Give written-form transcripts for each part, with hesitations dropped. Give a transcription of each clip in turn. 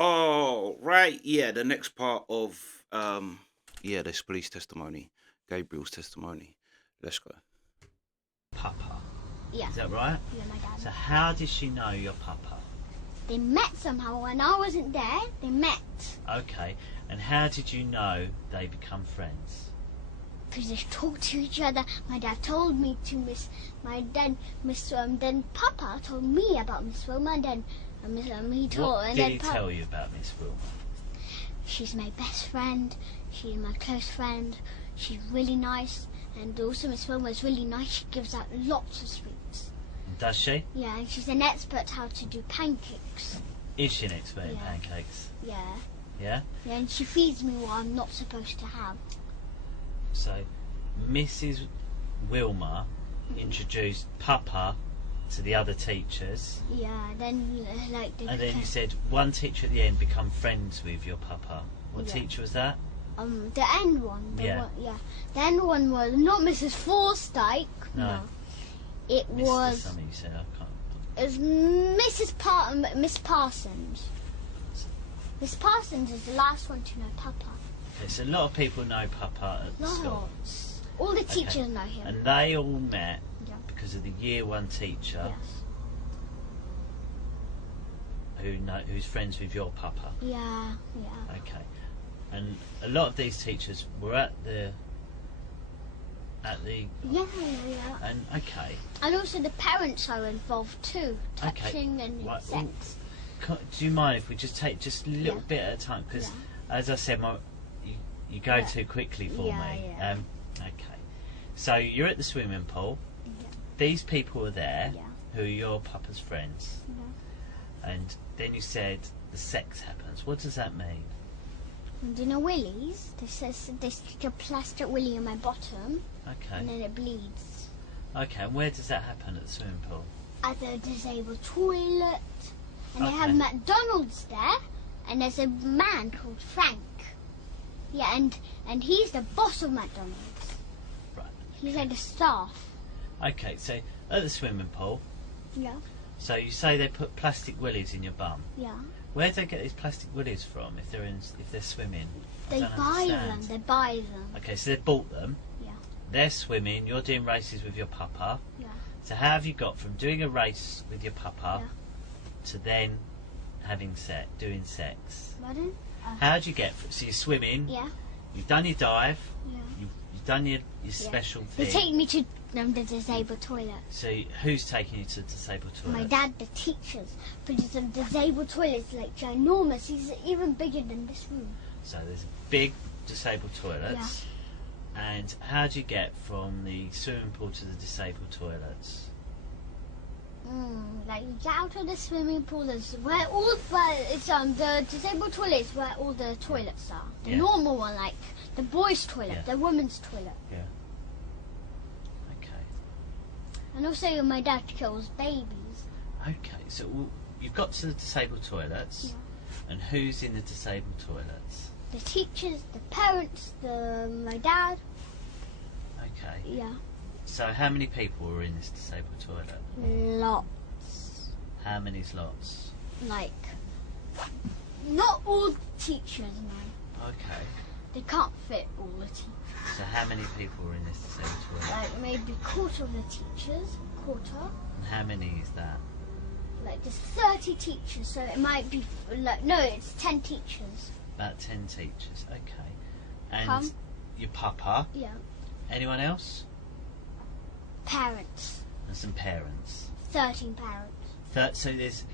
Oh, right. Yeah, the next part of this police testimony, Gabriel's testimony. Let's go. Papa. Yeah. Is that right? Yeah, my dad. So how did she know your papa? They met somehow when I wasn't there. They met. Okay. And how did you know they become friends? Because they talked to each other. My dad told me to then Papa told me about Miss Wilma, and then What did he tell you about Miss Wilma? She's my best friend. She's my close friend. She's really nice, and also Miss Wilma is really nice. She gives out lots of sweets. Does she? Yeah, and she's an expert how to do pancakes. Is she an expert in Yeah. pancakes? Yeah. Yeah? Yeah, and she feeds me what I'm not supposed to have. So Mrs. Wilma introduced Papa to the other teachers. Yeah, then And then you said one teacher at the end become friends with your Papa. What Yeah. teacher was that? the end one. Yeah. The end one was not Mrs. Forsyth. No. It Mr. was. Something you said, I can't. It was Miss Parsons. Miss Parsons is the last one to know Papa. Okay, so a lot of people know Papa at the school. Lots. All the teachers know him. And they all met Yeah. because of the year one teacher Yes. who's friends with your Papa. Yeah. Okay. And a lot of these teachers were at the Yeah. and okay. And also the parents are involved too, touching and Right, sex. Do you mind if we just take just a little Yeah. bit at a time? Because, Yeah. as I said, you go Yeah. too quickly for Yeah, me. yeah. Okay. So you're at the swimming pool. Yeah. These people are there Yeah. who are your Papa's friends. Yeah. And then you said the sex happens. What does that mean? And you know willies? They stick a plastic willy in my bottom, Okay. and then it bleeds. Okay, and where does that happen at the swimming pool? At the disabled toilet, and they have Okay. McDonald's there, and there's a man called Frank. Yeah, and he's the boss of McDonald's. Right. He's like the staff. Okay, so at the swimming pool, Yeah. so you say they put plastic willies in your bum. Yeah. Where do they get these plastic willies from if they're swimming? I They don't buy understand. them. They buy them. Okay, so they bought them. Yeah. They're swimming. You're doing races with your Papa. Yeah. So how have you got from doing a race with your Papa Yeah. to then doing sex? Pardon? How do you get? So you're swimming. Yeah. You've done your dive. Yeah. You've done your special They thing. take me to the disabled toilet. So who's taking you to the disabled toilet? My dad, the teachers, because the disabled toilet is like ginormous. He's even bigger than this room. So there's big disabled toilets. And how do you get from the swimming pool to the disabled toilets? Like you get out of the swimming pool, it's the disabled toilet is where all the toilets are. The Yeah. normal one, like the boys' toilet, Yeah. the women's toilet, Yeah. Okay. and also my dad kills babies. Okay. So you've got to the disabled toilets. Yeah. And who's in the disabled toilets? The teachers, the parents, my dad. Okay. Yeah, So how many people were in this disabled toilet? lots. How many's lots? Like not all teachers, no. Okay. They can't fit all the teachers. So how many people were in this disabled toilet? Like maybe quarter of the teachers, quarter. And how many is that? Like there's 30 teachers, so it might be it's 10 teachers. About 10 teachers. Okay. And Come. your Papa? Yeah. Anyone else? Parents. And some parents. 13 parents. So there's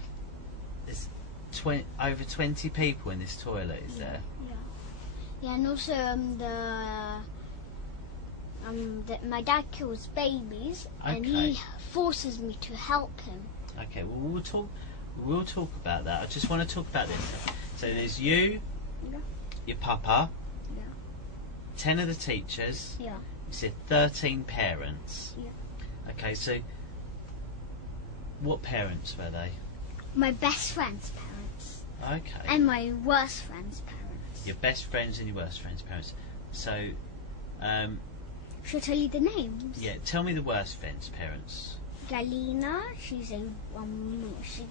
over 20 people in this toilet, is there? Yeah, and also my dad kills babies, and he Okay. forces me to help him. Okay, well we'll talk about that. I just want to talk about this. So there's you, Yeah. your Papa, Yeah. 10 of the teachers, Yeah. you said 13 parents. Yeah. Okay, so what parents were they? My best friend's parents. Okay. And my worst friend's parents. Your best friends and your worst friends' parents. So, Should I tell you the names? yeah, tell me the worst friends' parents. Galina.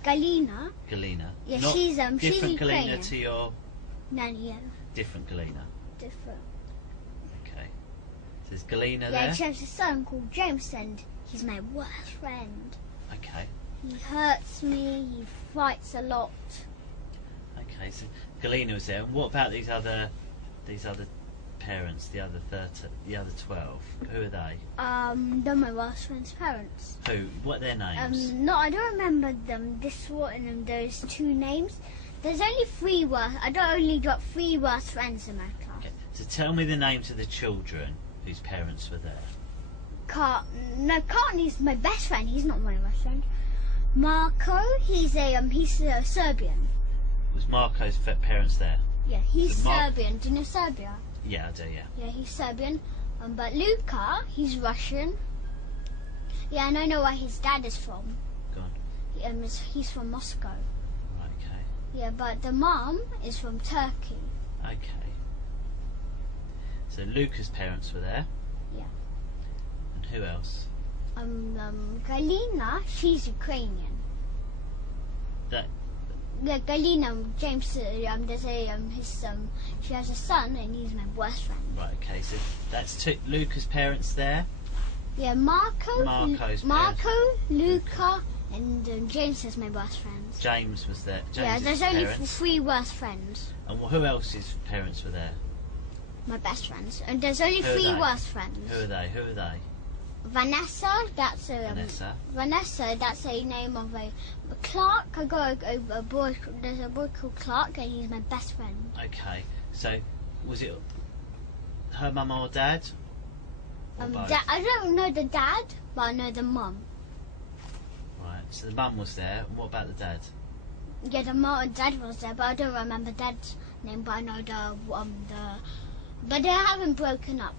Galina. Galina. Yeah, Not she's different Galina Ukrainian. to your Nanny, yeah, different Galina. different. Okay. So there's Galina Yeah, there. she has a son called James, and he's my worst friend. Okay. He hurts me. He fights a lot. Okay. So Galina was there. And what about these other parents? The other 12. Who are they? They're my worst friend's parents. Who? What are their names? No, I don't remember them. Those two names. There's only three worst. I don't only got three worst friends in my class. Okay. So tell me the names of the children whose parents were there. Cartney's my best friend. He's not my best friend. Marco, he's Serbian. Was Marco's parents there? Yeah, he's So Serbian. Do you know Serbia? Yeah, I do. Yeah. Yeah, he's Serbian. But Luca, he's Russian. Yeah, and I know where his dad is from. Go on. He's from Moscow. Right, okay. Yeah, but the mom is from Turkey. Okay. So Luca's parents were there. Yeah. And who else? Galina, she's Ukrainian. That. Yeah, Galina, James, she has a son, and he's my worst friend. Right. Okay. So that's Luca's parents there. Yeah, Marco, Luca. Luca, and James is my worst friends. James was there. Yeah, James's there's only parents. three worst friends. And who else's parents were there? My best friends, and there's only Who are three they? worst friends. Who are they? Vanessa, that's Vanessa. Vanessa, that's a name of a Clark. I got a boy. There's a boy called Clark, and he's my best friend. Okay. So was it her mum or dad? Or both? I don't know the dad, but I know the mum. Right. So the mum was there. And what about the dad? Yeah, the mum and dad was there, but I don't remember dad's name. But I know but they haven't broken up.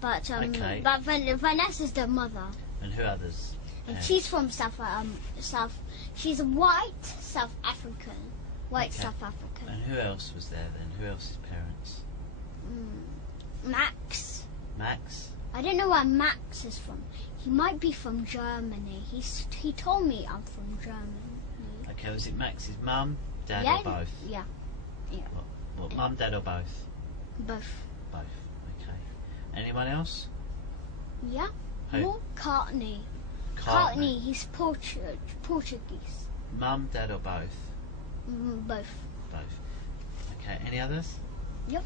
But Okay. but Vanessa's the mother, And who others? and she's from South. She's white South African. White Okay. South African. And who else was there then? Who else's parents? Max. Max. I don't know where Max is from. He might be from Germany. He told me I'm from Germany. Okay. Was it Max's mum, dad, Yeah. or both? Yeah. What? Mum, dad, or both? Both. Both. Okay. Anyone else? Yeah. Who? More Courtney. Courtney, he's Portuguese. Mum, dad, or both? Both. Both. Okay. Any others? Yep.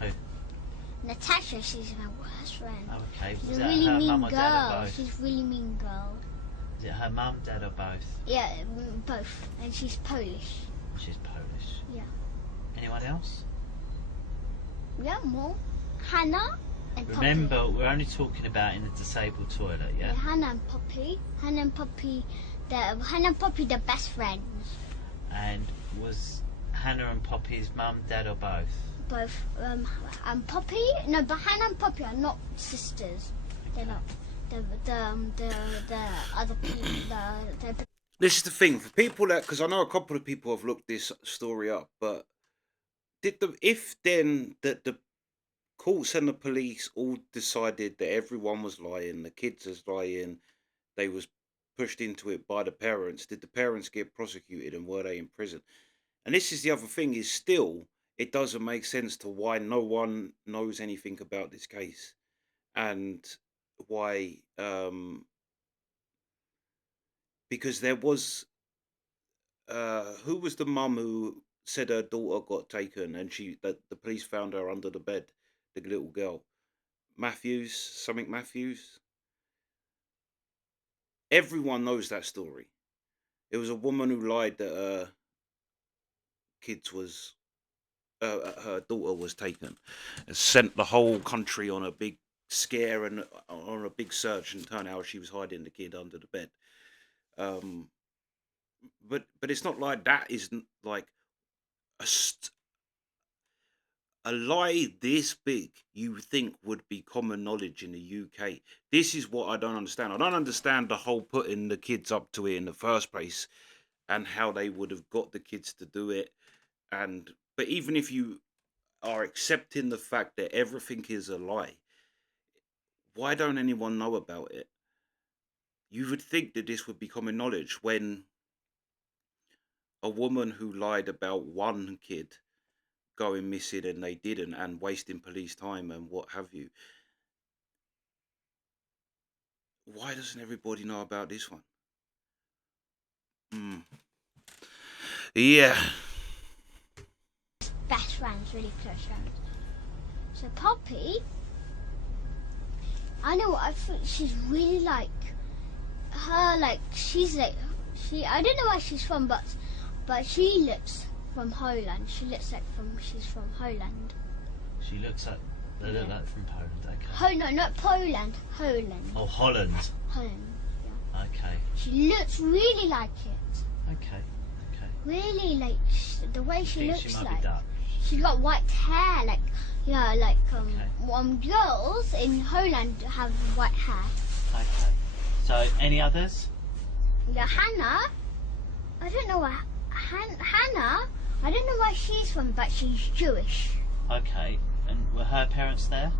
Who? Natasha, she's my worst friend. Oh, okay. She's Was a that really her mean mum or dad, or girl. both? She's a really mean girl. Is it her mum, dad, or both? Yeah, both. And she's Polish. She's Polish. Yeah. Anyone else? Yeah, more. Hannah and Poppy. Remember, we're only talking about in the disabled toilet, yeah? Yeah, Hannah and Poppy. Hannah and Poppy, the best friends. And was Hannah and Poppy's mum, dad, or both? Both. Poppy. No, but Hannah and Poppy are not sisters. They're not. The other people. This is the thing for people that, because I know a couple of people have looked this story up, but if the courts and the police all decided that everyone was lying, the kids was lying, they was pushed into it by the parents, did the parents get prosecuted and were they in prison? And this is the other thing, is still it doesn't make sense to why no one knows anything about this case, and why because there was who was the mum who said her daughter got taken and that the police found her under the bed, the little girl, something Matthews. Everyone knows that story. It was a woman who lied that her her daughter was taken, and sent the whole country on a big scare and on a big search, and turned out she was hiding the kid under the bed. But it's not like that isn't like a lie this big you think would be common knowledge in the UK. This is what I don't understand. I don't understand the whole putting the kids up to it in the first place, and how they would have got the kids to do it. But even if you are accepting the fact that everything is a lie, why don't anyone know about it? you would think that this would be common knowledge when a woman who lied about one kid going missing and they didn't, and wasting police time and what have you. Why doesn't everybody know about this one? Mm. Yeah. Best friends, really close friends. So Poppy, I know what I think she's really like her. Like she's like I don't know where she's from, but she looks from Holland. She looks like she's from Holland. She looks like they look like from Poland. Okay. No, not Poland. Holland. Oh, Holland. Holland. Yeah. Okay. She looks really like it. Okay. Okay. Really like the way You she think looks she might like. be Dutch? She's got white hair, like Okay. girls in Holland have white hair. Okay. So, any others? Yeah, Hannah. I don't know where Hannah. I don't know where she's from, but she's Jewish. Okay. And were her parents there?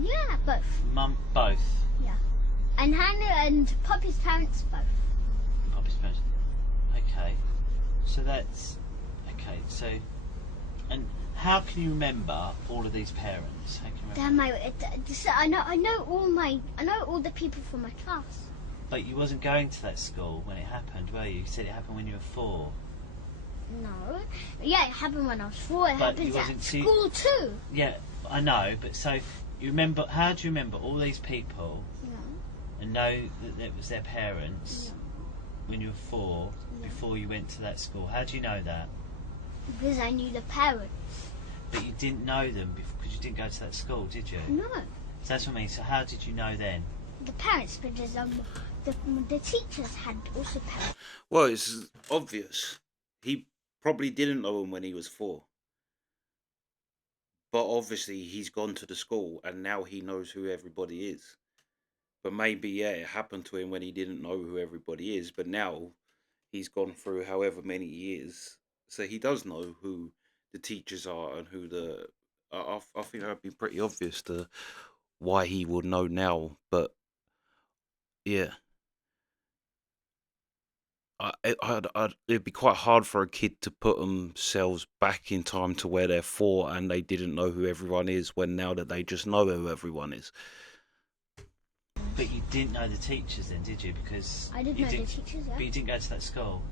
Yeah, both. Mum, both. Yeah, and Hannah and Poppy's parents both. Poppy's parents. Okay. So that's okay. So, and how can you remember all of these parents? How can you remember? I know all the people from my class. But you wasn't going to that school when it happened, were you? You said it happened when you were 4. No, yeah, it happened when I was 4. It But happens you at wasn't school too. Yeah, I know. But so you remember? How do you remember all these people No, and know that it was their parents no, when you were 4 Yeah. before you went to that school? How do you know that? because I knew the parents. But you didn't know them because you didn't go to that school, did you? No, So that's what I mean. So how did you know then? the parents, because the teachers had also parents. Well, it's obvious. He probably didn't know him when he was 4. But obviously he's gone to the school and now he knows who everybody is. But maybe, yeah, it happened to him when he didn't know who everybody is. But now he's gone through however many years. So he does know who the teachers are and who the... I think that would be pretty obvious to why he would know now. But, yeah. It'd be quite hard for a kid to put themselves back in time to where they're 4 and they didn't know who everyone is when now that they just know who everyone is. But you didn't know the teachers then, did you? Because I didn't you know the teachers. Yeah. But you didn't go to that school.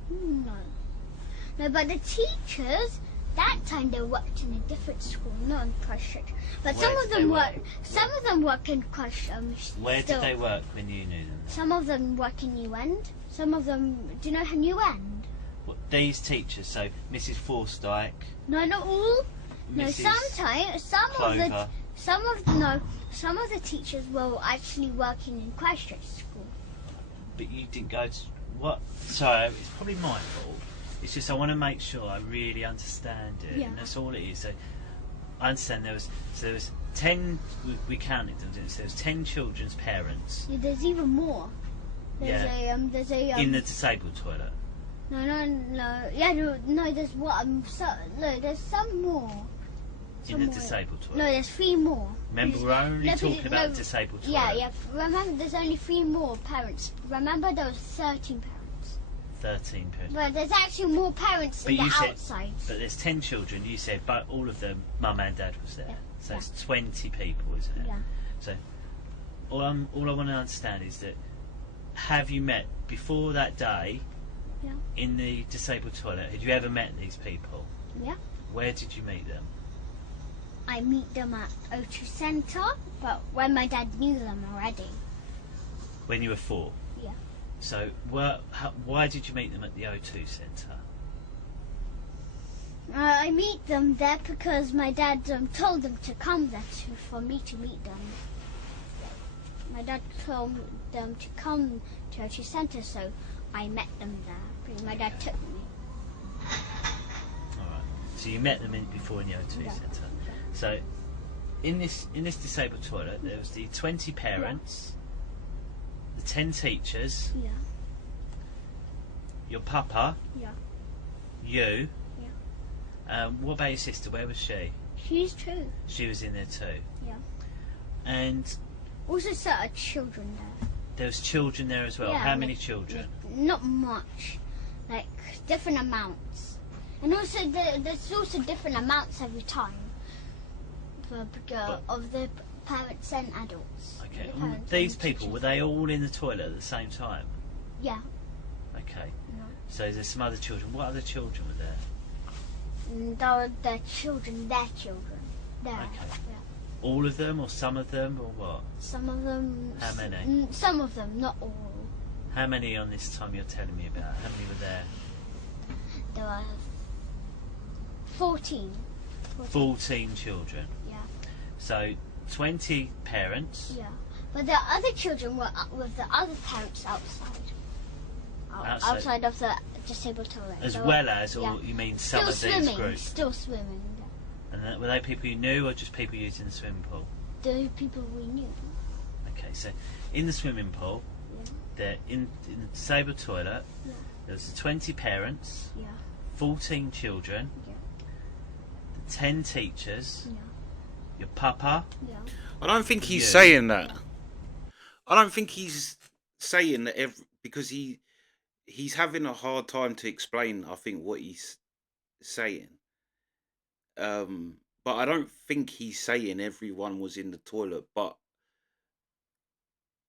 No, but the teachers that time they worked in a different school, not in Christchurch. But Where some of did they them work? Some of them work in Christchurch. Where still. did they work when you knew them? Some of them work in New End. Some of them, do you know New End? What, these teachers, so Mrs. Forsyke, No, not all. No, Mrs. sometimes Clover. some of the teachers were actually working in Christchurch school. but you didn't go to what? Sorry, it's probably my fault. It's just I want to make sure I really understand it, Yeah. and that's all it is. So I understand there was 10. We counted them, didn't we? So there was 10 children's parents Yeah, there's even more. There's in the disabled toilet. No. Yeah, no. There's what? There's some more. In the disabled toilet. No, there's 3 more. Remember, we're only talking about the disabled toilet. Yeah. Remember, there's only 3 more parents. Remember, there was 13 parents. 13 parents. But there's actually more parents But in the you said- outside. But there's 10 children. You said, but all of them, mum and dad was there. Yeah. So it's 20 people, isn't it? Yeah. So all I want to understand is that have you met before that day Yeah. in the disabled toilet? Had you ever met these people? Yeah. Where did you meet them? I meet them at O2 Centre, but when my dad knew them already. When you were 4? Yeah. So why did you meet them at the O2 Centre? I meet them there because my dad told them to come there for me to meet them. My dad told them to come to O2 Centre, so I met them there. My dad took me. Alright. So you met them before in the O2 Yeah. Centre. So in this disabled toilet there was the 20 parents, the 10 teachers, Yeah. your papa, Yeah. you. What about your sister? Where was she? She's 2. She was in there too. Yeah. And Also, certain children there. There was children there as well. Yeah, How many children? Not much, like different amounts, and also there's also different amounts every time of the parents and adults. Okay. The And parents these and people, were teachers. they all in the toilet at the same time? Yeah. Okay. No. So there's some other children. What other children were there? Their children, There. Okay. Yeah. All of them, or some of them, or what? Some of them. How many? Some of them, not all. How many on this time you're telling me about? How many were there? There were 14. 14 children. Yeah. So 20 parents. Yeah. But the other children were with the other parents outside. Outside of the disabled toilet. As They well were- as, or yeah. you mean some Still of these swimming. groups? Still swimming. And were they people you knew, or just people using the swimming pool? The people we knew. Okay, so in the swimming pool, Yeah. they're in the disabled toilet. Yeah. There's 20 parents, Yeah. 14 children, Yeah. 10 teachers, Yeah. your papa. Yeah. I don't think he's Yeah. saying that. I don't think he's saying that because he's having a hard time to explain. I think what he's saying. But I don't think he's saying everyone was in the toilet, but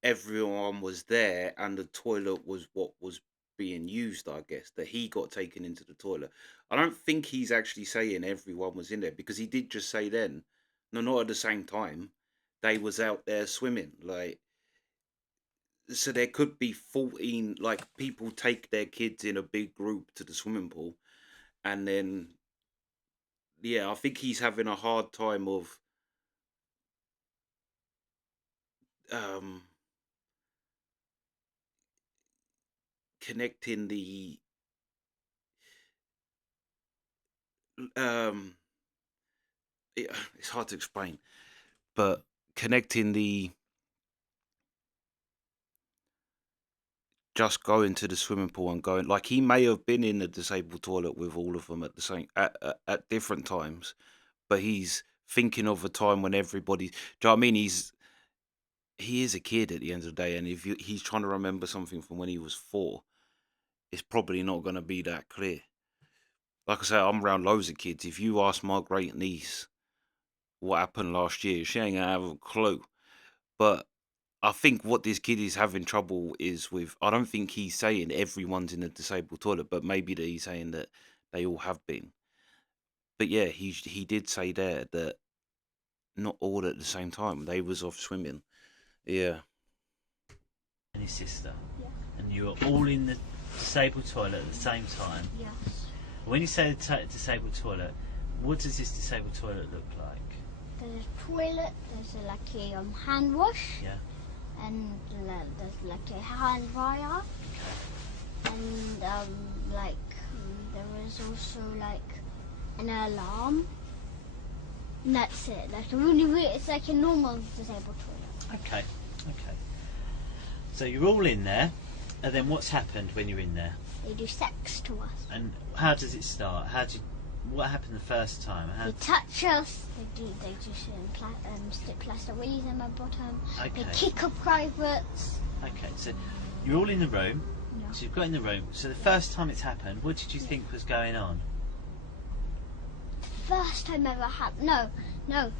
everyone was there, and the toilet was what was being used. I guess that he got taken into the toilet. I don't think he's actually saying everyone was in there, because he did just say then, no, not at the same time. They was out there swimming, like. So there could be 14, like, people take their kids in a big group to the swimming pool, and then, yeah, I think he's having a hard time of um connecting the um it's hard to explain, but connecting the just going to the swimming pool and going, like, he may have been in the disabled toilet with all of them at the same at different times, but he's thinking of a time when everybody, do you know what I mean? He is a kid at the end of the day, and if he's trying to remember something from when he was 4, it's probably not going to be that clear. Like I say, I'm around loads of kids. If you ask my great niece what happened last year, she ain't gonna have a clue. But I think what this kid is having trouble is with, I don't think he's saying everyone's in a disabled toilet, but maybe that he's saying that they all have been. But yeah, he did say there that not all at the same time. They was off swimming. Yeah. And his sister. Yeah. And you were all in the disabled toilet at the same time. Yes. When you say the disabled toilet, what does this disabled toilet look like? There's a toilet. There's like a hand wash. Yeah. And there's like a hand dryer. Okay. And there is also like an alarm. And that's it. Like it's like a normal disabled toilet. Okay. Okay. So you're all in there, and then what's happened when you're in there? They do sex to us. And how does it start? What happened the first time? They touch us. They just stick plastic willies in my bottom. Okay. They kick up privates. Okay, so you're all in the room. Yeah. So you've got in the room. So the first time it's happened, what did you think was going on? First time ever happened. No.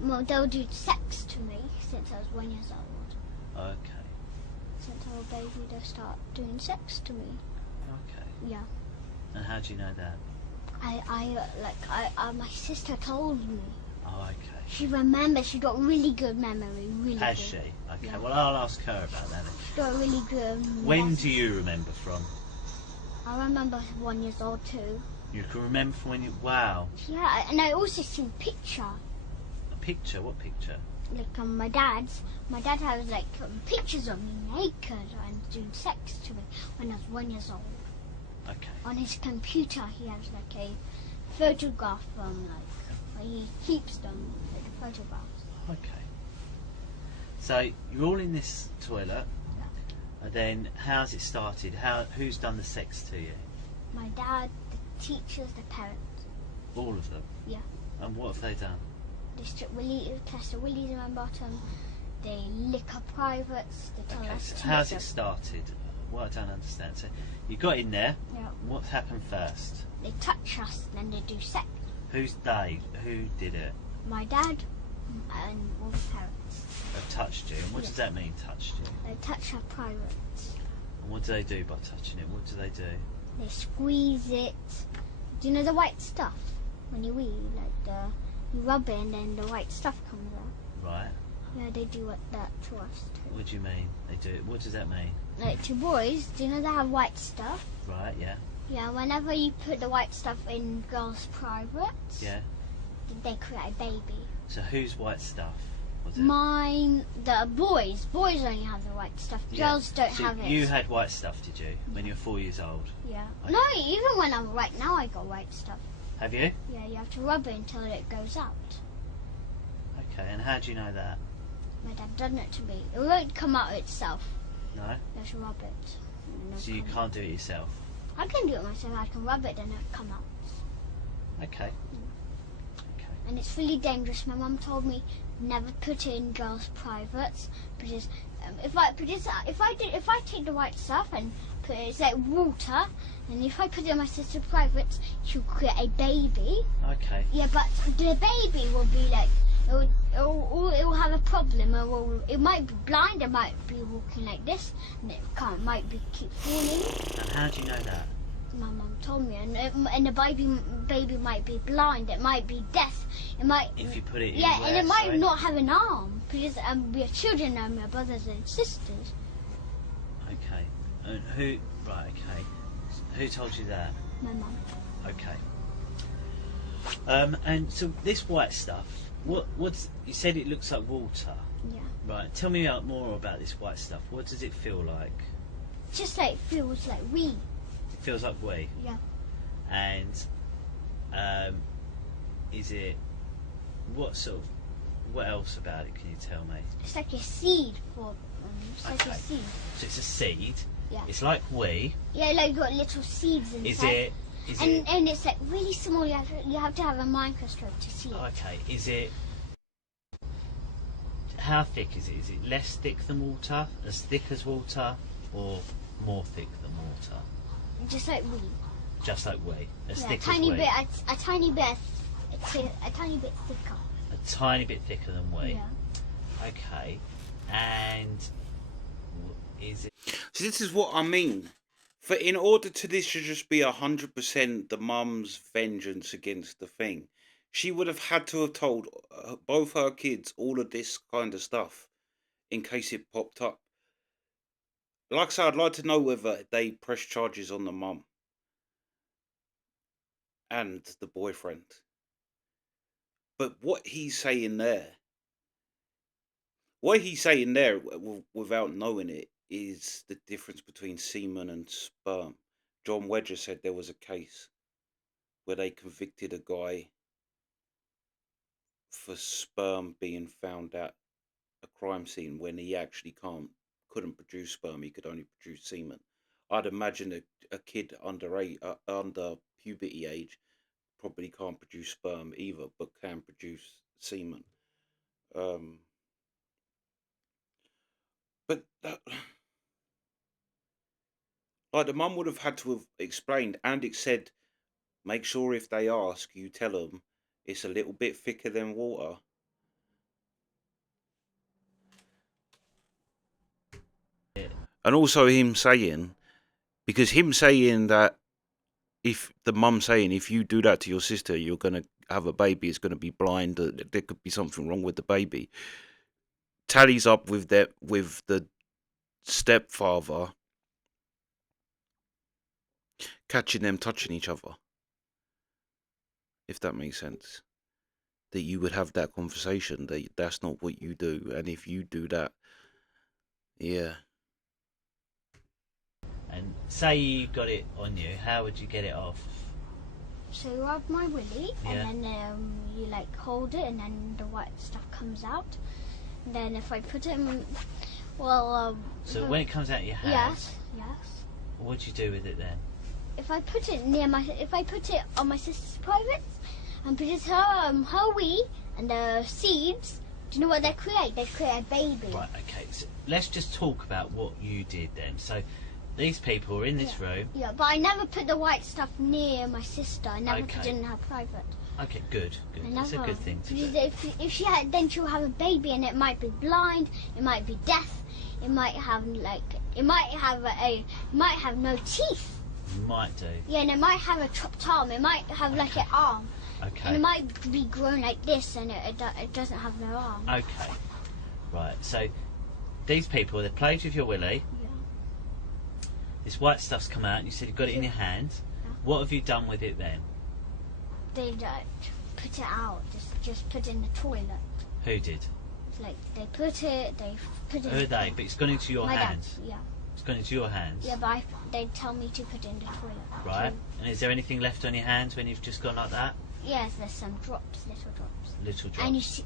Well, they'll do sex to me since I was 1 year old. Okay. Since I was a baby, they start doing sex to me. Okay. Yeah. And how do you know that? My sister told me. Oh, okay. She remembers. She got really good memory. Really Has good. she? Okay. Yeah. Well, I'll ask her about that. Then. She got really good. When do you remember from? I remember 1 year old too. You can remember from when you. Wow. Yeah, and I also see a picture. A picture? What picture? Like my dad's. My dad has like pictures of me naked and doing sex to me when I was 1 year old. Okay. On his computer, he has like a photograph where he keeps them, like a photographs. Okay. So you're all in this toilet, Yeah. and then how's it started? Who's done the sex to you? My dad, the teachers, the parents. All of them. Yeah. And what have they done? They strip plastic willies in my bottom. they lick our privates. They tell Okay, us so to how's eat it them. started? What I don't understand. So you got in there. Yeah. What happened first? They touch us, and then they do sex. Who's they? Who did it? My dad and all the parents. They touched you. And what Yeah. does that mean, touched you? They touch our privates. And what do they do by touching it? What do they do? They squeeze it. Do you know the white stuff? When you wee, you rub it and then the white stuff comes out. Right. Yeah, they do that to us too. What do you mean? They do it. What does that mean? Like to boys, do you know they have white stuff? Right, yeah. Yeah, whenever you put the white stuff in girls' privates, Yeah. they create a baby. So whose white stuff was it? Mine, the boys only have the white stuff. Yeah. Girls don't So have it. you had white stuff, did you? When you were 4 years old? Yeah. Okay. No, even when I'm right now, I got white stuff. Have you? Yeah, you have to rub it until it goes out. Okay, and how do you know that? My dad done it to me. It won't come out itself. No? You have to rub it. and then So it'll you come can't do it yourself? out. I can do it myself. I can rub it and it'll come out. Okay. Okay. And it's really dangerous. My mum told me never put it in girls' privates because if I take the white stuff and put it, it's like water, and if I put it in my sister's privates, she'll create a baby. Okay. Yeah, but the baby will be like it will have a problem. It might be blind. It might be walking like this, and might keep falling. And how do you know that? My mum told me, and the baby might be blind. It might be deaf. It might. If you put it in Yeah, where, and it might sorry? not have an arm because we are children and we're brothers and sisters. Okay. And who? Right. Okay. Who told you that? My mum. Okay. And so this white stuff. What's you said? It looks like water. Yeah. Right. Tell me more about this white stuff. What does it feel like? Just like feels like wee. It feels like whey. Yeah. And is it what else about it can you tell me? It's like a seed for. It's like Okay. a seed. So it's a seed. Yeah. It's like whey. Yeah, like got little seeds inside. Is it And it's like really small. You have to have a microscope to see it. okay? Is it how thick is it? Is it less thick than water, as thick as water, or more thick than water? Just like wee. Just like whey, as Yeah, thick tiny as whey. bit. A tiny bit. A tiny bit thicker. A tiny bit thicker than whey. Yeah. Okay, and is it? So this is what I mean. For in order to this to just be 100% the mum's vengeance against the thing, she would have had to have told both her kids all of this kind of stuff in case it popped up. Like I said, I'd like to know whether they press charges on the mum and the boyfriend. But what he's saying there, without knowing it, is the difference between semen and sperm. John Wedger said there was a case where they convicted a guy for sperm being found at a crime scene when he actually couldn't produce sperm. He could only produce semen. I'd imagine a kid under puberty age probably can't produce sperm either, but can produce semen. But that, like the mum would have had to have explained, and it said, make sure if they ask, you tell them it's a little bit thicker than water. And also him saying that if the mum saying if you do that to your sister, you're gonna have a baby, it's gonna be blind, there could be something wrong with the baby, tallies up with the stepfather catching them touching each other, if that makes sense. That you would have that conversation, that's not what you do, and if you do that, yeah. And say you got it on you, how would you get it off? So you rub my willy, Yeah. and then you like hold it, and then the white stuff comes out. And then if I put it in, So when it comes out of your hand, yes. what do you do with it then? If I put it on my sister's privates, and put it her wee and the seeds Do you know what they create? They create a baby. Right, okay. So let's just talk about what you did then. So these people are in this room. Yeah, but I never put the white stuff near my sister. I never put Okay. it in her private. Okay, good. I That's a never. good thing to Because do. if she had, then she'll have a baby, and it might be blind, it might be deaf, it might have no teeth. You might do. Yeah, and it might have a chopped arm. It might have like an arm. And Okay. it might be grown like this, and it doesn't have no arm. Okay. Right, so these people, they played with your willy. Yeah. This white stuff's come out, and you said you've got it in your hand. Yeah. What have you done with it then? They put it out. Just put it in the toilet. Who did? Like they put it. Who are they? But it's gone into your My hands. dad. Yeah. It's gone into your hands. Yeah, but they tell me to put it in the toilet. Right. And is there anything left on your hands when you've just gone like that? Yes, there's some drops, little drops. Little drops. And you see,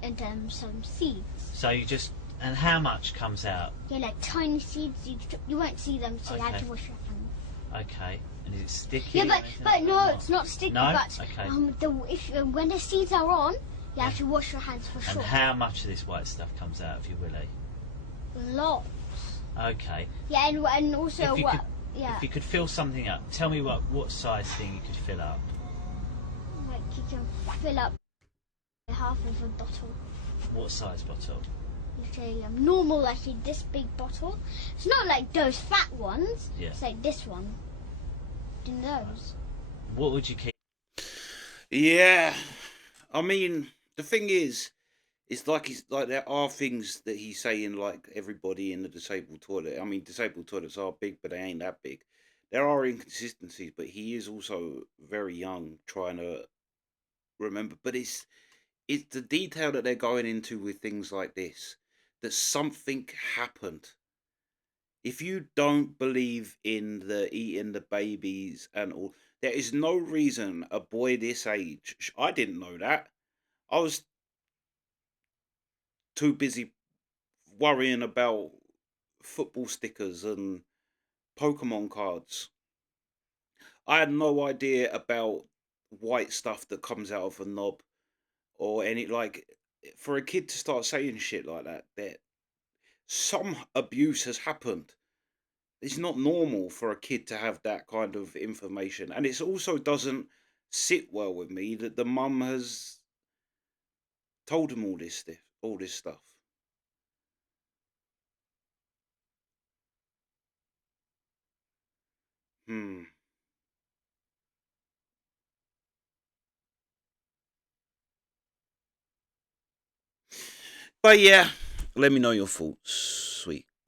some seeds. So you just, and how much comes out? Yeah, like tiny seeds. You won't see them, so you have Okay. to wash your hands. Okay. And is it sticky? Yeah, or but anything but like no, that? it's not sticky. No? But Okay. when the seeds are on, you have to wash your hands for And sure. how much of this white stuff comes out of your willy? Lots. Okay. Yeah, and also If you what? could- Yeah, If you could fill something up, tell me what size thing you could fill up. like you can fill up half of a bottle. What size bottle? Like a normal, like this big bottle. It's not like those fat ones. Yeah. It's like this one. In those. What would you keep? Yeah, I mean, the thing is, it's like there are things that he's saying, like everybody in the disabled toilet. I mean, disabled toilets are big, but they ain't that big. There are inconsistencies, but he is also very young, trying to remember. But it's the detail that they're going into with things like this, that something happened. If you don't believe in the eating the babies and all, there is no reason a boy this age. I didn't know that. I was too busy worrying about football stickers and Pokemon cards. I had no idea about white stuff that comes out of a knob or any, like, for a kid to start saying shit like that some abuse has happened. It's not normal for a kid to have that kind of information, and it also doesn't sit well with me that the mum has told him all this stuff. Hmm. But yeah, let me know your thoughts. Sweet.